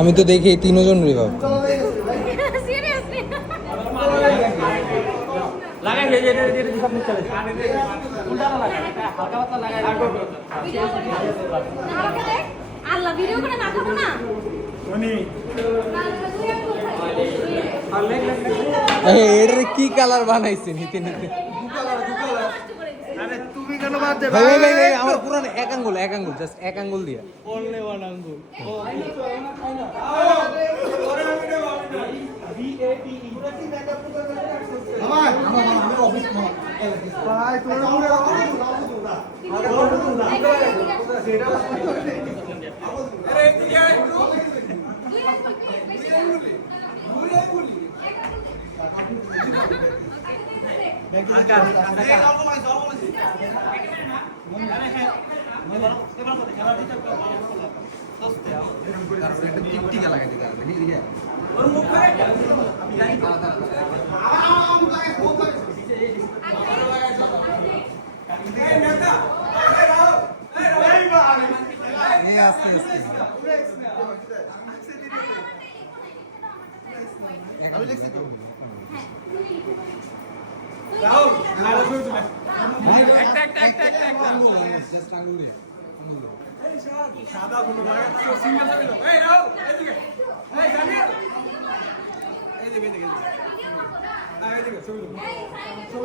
আমি তো দেখি তিনজন রিভাব সিরিয়াসলি লাগাই যে সব নিচে চলে উল্টা না লাগাই হালকা পাতলা লাগাই আমাকে দেখ আল্লাহ ভিডিও করে না করব না উনি আর লেগ এটার কি কালার বানাইছে নিতে নিতে আরে তুমি কেন বাদ দে ভাই ভাই ভাই আমার পুরো এক আঙ্গুল জাস্ট এক আঙ্গুল দিয়া বললে ওয়ান আঙ্গুল আমি দেখছি তো সাদা গুলো সিঙ্গেল যাবে এই নাও এদিকে এই জামিল এই দিকে এদিকে এদিকে ছবি